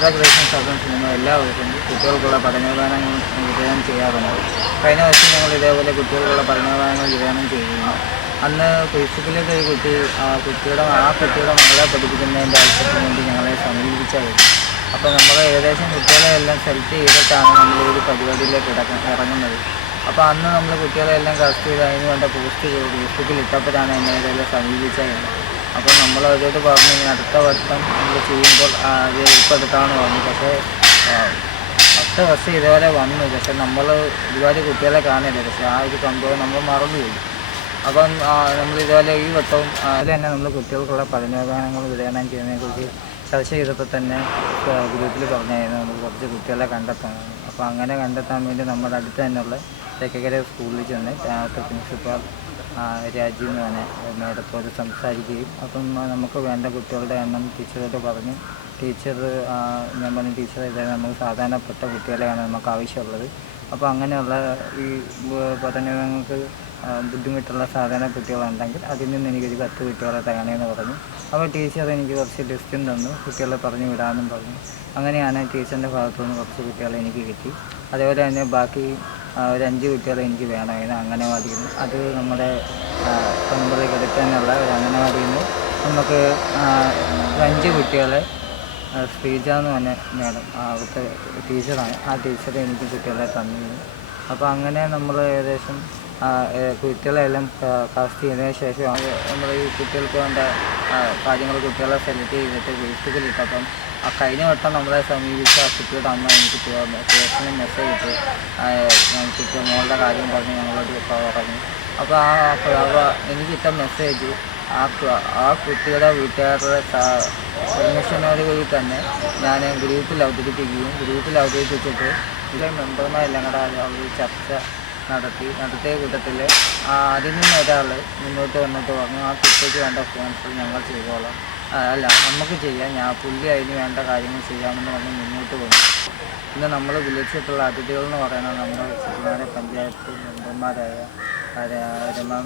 Creation servants ഞങ്ങൾ എല്ലാ വർഷവും കുട്ടികൾക്കുള്ള പഠനോപകരണങ്ങൾ വിതരണം ചെയ്യാറുണ്ട്. കഴിഞ്ഞ വർഷം ഞങ്ങൾ ഇതേപോലെ കുട്ടികൾക്കുള്ള പഠനോപകരണങ്ങൾ വിതരണം ചെയ്തിരുന്നു അന്ന് ഫേസ്ബുക്കിലേക്ക് ഒരു കുട്ടി ആ കുട്ടിയുടെ ആ കുട്ടിയുടെ മകളെ പഠിപ്പിക്കുന്നതിന്റെ ആവശ്യത്തിന് വേണ്ടി ഞങ്ങളെ സമീപിച്ചായിരുന്നു അപ്പോൾ നമ്മൾ ഏകദേശം കുട്ടികളെ എല്ലാം സെലക്ട് ചെയ്തിട്ടാണ് നമ്മൾ ഈ ഒരു പരിപാടിയിലേക്ക് ഇറങ്ങുന്നത്. അപ്പോൾ അന്ന് നമ്മൾ കുട്ടികളെ എല്ലാം കറക്റ്റ് ചെയ്ത് അതിന് വേണ്ട പോസ്റ്റ് ഫേസ്ബുക്കിൽ ഇട്ടപ്പോഴാണ് എന്നെ ഇതെല്ലാം സമീപിച്ചത്. അപ്പോൾ നമ്മൾ അവരോട് പറഞ്ഞു അടുത്ത വർഷം നമ്മൾ ചെയ്യുമ്പോൾ ഉൾപ്പെടുത്താമെന്ന് പറഞ്ഞു. പക്ഷേ പത്ത് വർഷം ഇതേപോലെ വന്നു. പക്ഷെ നമ്മൾ ഒരുപാട് കുട്ടികളെ കാണില്ല. പക്ഷേ ആ ഒരു സംഭവം നമ്മൾ മറന്നുപോയി അപ്പം നമ്മൾ ഇതുപോലെ ഈ വട്ടവും അത് തന്നെ നമ്മൾ കുട്ടികൾക്കുള്ള പഠനോപകരണങ്ങൾ വിതരണം ചെയ്യുന്നതിനെക്കുറിച്ച് ചർച്ച ചെയ്തപ്പോൾ തന്നെ ഗ്രൂപ്പിൽ പറഞ്ഞായിരുന്നു. നമുക്ക് കുറച്ച് കുട്ടികളെ കണ്ടെത്തണം. അപ്പോൾ അങ്ങനെ കണ്ടെത്താൻ വേണ്ടി നമ്മുടെ അടുത്ത് തന്നെയുള്ള തെക്കക്കര സ്കൂളിൽ ചെന്ന് പ്രിൻസിപ്പാൾ രാജീവ് തന്നെ പറഞ്ഞ മേഡത്തോട് സംസാരിക്കുകയും അപ്പം നമുക്ക് വേണ്ട കുട്ടികളുടെ എണ്ണം ടീച്ചറോട് പറഞ്ഞു. ടീച്ചർ ഞാൻ പറഞ്ഞു ടീച്ചർ ഇതായത് നമുക്ക് സാധാരണപ്പെട്ട കുട്ടികളെയാണ് നമുക്ക് ആവശ്യമുള്ളത്. അപ്പോൾ അങ്ങനെയുള്ള ഈ പഠനങ്ങൾക്ക് ബുദ്ധിമുട്ടുള്ള സാധാരണ കുട്ടികളുണ്ടെങ്കിൽ അതിൽ നിന്ന് എനിക്കൊരു പത്ത് കുട്ടികളെ തരണേന്ന് പറഞ്ഞു. അപ്പോൾ ടീച്ചർ എനിക്ക് കുറച്ച് ലിസ്റ്റും തന്നു. കുട്ടികളെ പറഞ്ഞു വിടാമെന്നും പറഞ്ഞു. അങ്ങനെയാണ് ടീച്ചറിന്റെ ഭാഗത്തുനിന്ന് കുറച്ച് കുട്ടികളെ എനിക്ക് കിട്ടി. അതേപോലെ തന്നെ ബാക്കി ഒരു അഞ്ച് കുട്ടികളെ എനിക്ക് വേണമായിരുന്നു അംഗനവാടിയിൽ നിന്ന് അത് നമ്മുടെ പമ്പറയ്ക്ക് എടുക്കാനുള്ള ഒരു അംഗനവാടിയിൽ നിന്ന് നമുക്ക് അഞ്ച് കുട്ടികളെ ശ്രീജ എന്ന് പറഞ്ഞ മേഡം അവിടുത്തെ ടീച്ചറാണ്. ആ ടീച്ചറെ എനിക്ക് കുട്ടികളെ തന്നിരുന്നു. അപ്പോൾ അങ്ങനെ നമ്മൾ ഏകദേശം കുട്ടികളെല്ലാം കാസ്റ്റ് ചെയ്തതിന് ശേഷം നമ്മൾ ഈ കുട്ടികൾക്ക് വേണ്ട കാര്യങ്ങൾ കുട്ടികളെ സെലക്ട് ചെയ്തിട്ട് ഫേസ്ബുക്കിൽ ഇട്ടപ്പം ആ കഴിഞ്ഞ വട്ടം നമ്മളെ സമീപിച്ച ആ കുട്ടിയുടെ അമ്മ എനിക്ക് പേഴ്സണൽ മെസ്സേജ് ഇട്ട്. കുട്ടി മോളുടെ കാര്യം പറഞ്ഞ് ഞങ്ങളോട് പറഞ്ഞു. അപ്പോൾ ആ അപ്പോൾ എനിക്ക് ഇട്ട മെസ്സേജ് ആ ആ കുട്ടിയുടെ വീട്ടുകാരുടെ പെർമിഷനോട് കൂടി തന്നെ ഞാൻ ഗ്രൂപ്പിൽ അവതരിപ്പിക്കുകയും ഗ്രൂപ്പിൽ അവതരിപ്പിച്ചിട്ട് ഇതിലെ മെമ്പർമാരെല്ലാം കൂടെ അവർ ചർച്ച നടത്തി നടത്തിയ കൂട്ടത്തിൽ അതിൽ നിന്ന് ഒരാൾ മുന്നോട്ട് വന്നിട്ട് പറഞ്ഞു ആ കുട്ടിക്ക് വേണ്ട സ്പോൺസർ ഞങ്ങൾ ചെയ്തോളാം. അല്ല നമുക്ക് ചെയ്യാം. ഞാൻ പുള്ളി അതിന് വേണ്ട കാര്യങ്ങൾ ചെയ്യാമെന്ന് പറഞ്ഞ് മുന്നോട്ട് വന്നു. പിന്നെ നമ്മൾ വിളിച്ചിട്ടുള്ള അതിഥികൾ എന്ന് പറയുന്നത് നമ്മുടെ ചിരുനാട് പഞ്ചായത്ത് മെമ്പർമാരായ ആര- രമാ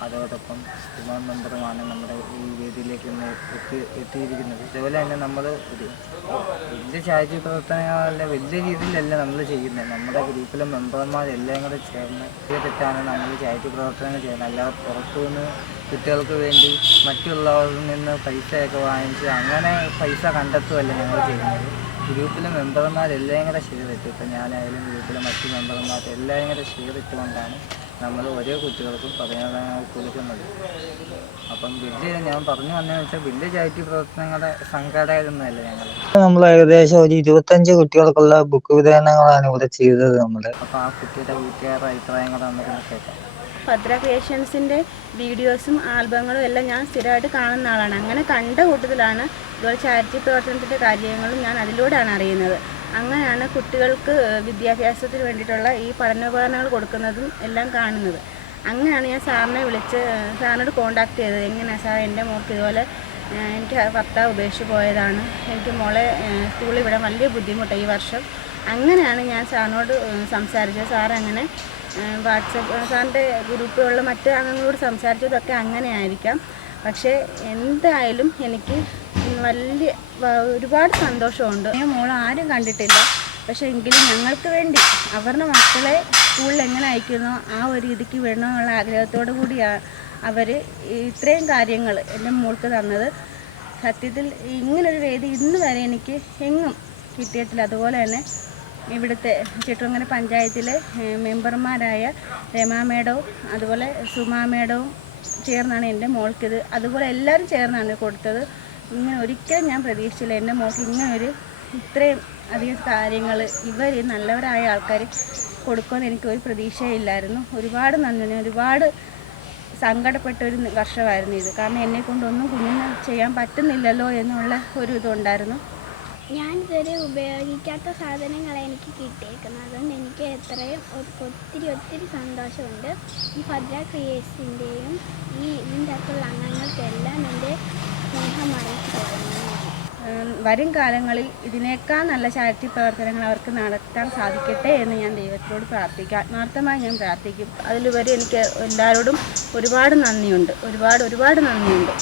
അതോടൊപ്പം രമാ മെമ്പറുമാണ് നമ്മുടെ ഈ വേദിയിലേക്ക് ഇന്ന് എത്തി എത്തിയിരിക്കുന്നത്. അതുപോലെ തന്നെ നമ്മൾ ഒരു വലിയ ചാരിറ്റി പ്രവർത്തനങ്ങളല്ല വലിയ രീതിയിലല്ല നമ്മൾ ചെയ്യുന്നത്. നമ്മുടെ ഗ്രൂപ്പിലെ മെമ്പർമാരെല്ലാം കൂടെ ചേർന്ന് ചെയ്തിട്ടാണ് നമ്മൾ ചാരിറ്റി പ്രവർത്തനങ്ങൾ ചെയ്യുന്നത്. അല്ലാതെ പുറത്തുനിന്ന് കുട്ടികൾക്ക് വേണ്ടി മറ്റുള്ളവരിൽ നിന്ന് പൈസയൊക്കെ വാങ്ങിച്ച് അങ്ങനെ പൈസ കണ്ടെത്തുമല്ല ഞങ്ങൾ ചെയ്യുന്നത്. ഗ്രൂപ്പിലെ മെമ്പർമാരെല്ലാം കൂടെ ഷെയർ ഇട്ട് ഇപ്പം ഞാനായാലും ഗ്രൂപ്പിലെ മറ്റു മെമ്പർമാർ എല്ലാവരും കൂടെ ഷെയർ ഇട്ടുകൊണ്ടാണ് നമ്മൾ ഒരേ കുട്ടികൾക്കും പഠനങ്ങൾ കൊടുക്കുന്നത് അപ്പം വില്ലേജ് ഞാൻ പറഞ്ഞു വന്നതെന്ന് വെച്ചാൽ വലിയ ചാരിറ്റി പ്രവർത്തനങ്ങളുടെ സംഘടനയൊന്നുമല്ല ഞങ്ങൾ. നമ്മൾ ഏകദേശം ഒരു ഇരുപത്തഞ്ച് കുട്ടികൾക്കുള്ള ബുക്ക് വിതരണങ്ങളാണ് ഇവിടെ ചെയ്തത് നമ്മൾ. അപ്പോൾ ആ കുട്ടിയുടെ വീട്ടുകാരുടെ അഭിപ്രായങ്ങൾ നമുക്ക് കേൾക്കാം. ഭദ്ര ക്രിയേഷൻസിന്റെ വീഡിയോസും ആൽബങ്ങളും എല്ലാം ഞാൻ സ്ഥിരമായിട്ട് കാണുന്ന ആളാണ്. അങ്ങനെ കണ്ട കൂട്ടത്തിലാണ് ഇതുപോലെ ചാരിറ്റി പ്രവർത്തനത്തിന്റെ കാര്യങ്ങളും ഞാൻ അതിലൂടെയാണ് അറിയുന്നത്. അങ്ങനെയാണ് കുട്ടികൾക്ക് വിദ്യാഭ്യാസത്തിന് വേണ്ടിയിട്ടുള്ള ഈ പഠനോപകരണങ്ങൾ കൊടുക്കുന്നതും എല്ലാം കാണുന്നത്. അങ്ങനെയാണ് ഞാൻ സാറിനെ വിളിച്ച് സാറിനോട് കോണ്ടാക്ട് ചെയ്തത്. എങ്ങനെയാണ് സാർ എന്റെ മോൾക്ക് ഇതുപോലെ എനിക്ക് ഭർത്താവ് ഉപേക്ഷിച്ച് പോയതാണ്. എനിക്ക് മോളെ സ്കൂളിൽ വിടാൻ വലിയ ബുദ്ധിമുട്ടാണ് ഈ വർഷം. അങ്ങനെയാണ് ഞാൻ സാറിനോട് സംസാരിച്ചത്. സാർ അങ്ങനെ വാട്സപ്പ് സാറിന്റെ ഗ്രൂപ്പിലുള്ള മറ്റ് അംഗങ്ങളോട് സംസാരിച്ചതൊക്കെ അങ്ങനെ ആയിരിക്കാം പക്ഷേ എന്തായാലും എനിക്ക് വലിയ ഒരുപാട് സന്തോഷമുണ്ട്. ഞാൻ മോൾ ആരും കണ്ടിട്ടില്ല. പക്ഷേ എങ്കിലും ഞങ്ങൾക്ക് വേണ്ടി അവരുടെ മക്കളെ സ്കൂളിൽ എങ്ങനെ അയക്കുന്നോ ആ ഒരു രീതിക്ക് വിടണമെന്നുള്ള ആഗ്രഹത്തോടു കൂടിയാണ് അവർ ഇത്രയും കാര്യങ്ങൾ എന്റെ മോൾക്ക് തന്നത്. സത്യത്തിൽ ഇങ്ങനൊരു വേദി ഇന്ന് വരെ എനിക്ക് എങ്ങും കിട്ടിയിട്ടില്ല. അതുപോലെ തന്നെ ഇവിടുത്തെ ചിത്രങ്ങര പഞ്ചായത്തിലെ മെമ്പർമാരായ രമാ മേഡവും അതുപോലെ സുമാ മേഡവും ചേർന്നാണ് എന്റെ മോൾക്കിത്. അതുപോലെ എല്ലാവരും ചേർന്നാണ് കൊടുത്തത്. ഇങ്ങനെ ഒരിക്കലും ഞാൻ പ്രതീക്ഷിച്ചില്ല. എന്റെ മോൾക്ക് ഇങ്ങനെ ഒരു ഇത്രയും അധികം കാര്യങ്ങൾ ഇവർ നല്ലവരായ ആൾക്കാർ കൊടുക്കുമെന്ന് എനിക്ക് ഒരു പ്രതീക്ഷയില്ലായിരുന്നു ഒരുപാട് നന്ദി. ഒരുപാട് സങ്കടപ്പെട്ട ഒരു വർഷമായിരുന്നു ഇത്. കാരണം എന്നെ കൊണ്ടൊന്നും കുഞ്ഞിന് ചെയ്യാൻ പറ്റുന്നില്ലല്ലോ എന്നുള്ള ഒരു ഇതുണ്ടായിരുന്നു. ഞാൻ ഇതുവരെ ഉപയോഗിക്കാത്ത സാധനങ്ങളാണ് എനിക്ക് കിട്ടിയേക്കുന്നത്. അതുകൊണ്ട് എനിക്ക് എത്രയും ഒത്തിരി ഒത്തിരി സന്തോഷമുണ്ട്. ഈ ഭദ്ര ക്രിയേഴ്സിന്റെയും ഈ ഇതിന്റെ അകത്തുള്ള അംഗങ്ങൾക്കെല്ലാം എന്റെ വരും കാലങ്ങളിൽ ഇതിനേക്കാൾ നല്ല ചാരിറ്റി പ്രവർത്തനങ്ങൾ അവർക്ക് നടത്താൻ സാധിക്കട്ടെ എന്ന് ഞാൻ ദൈവത്തിനോട് പ്രാർത്ഥിക്കാം. ആത്മാർത്ഥമായി ഞാൻ പ്രാർത്ഥിക്കും. അതിലുപരി എനിക്ക് എല്ലാവരോടും ഒരുപാട് നന്ദിയുണ്ട്. ഒരുപാട് ഒരുപാട് നന്ദിയുണ്ട്.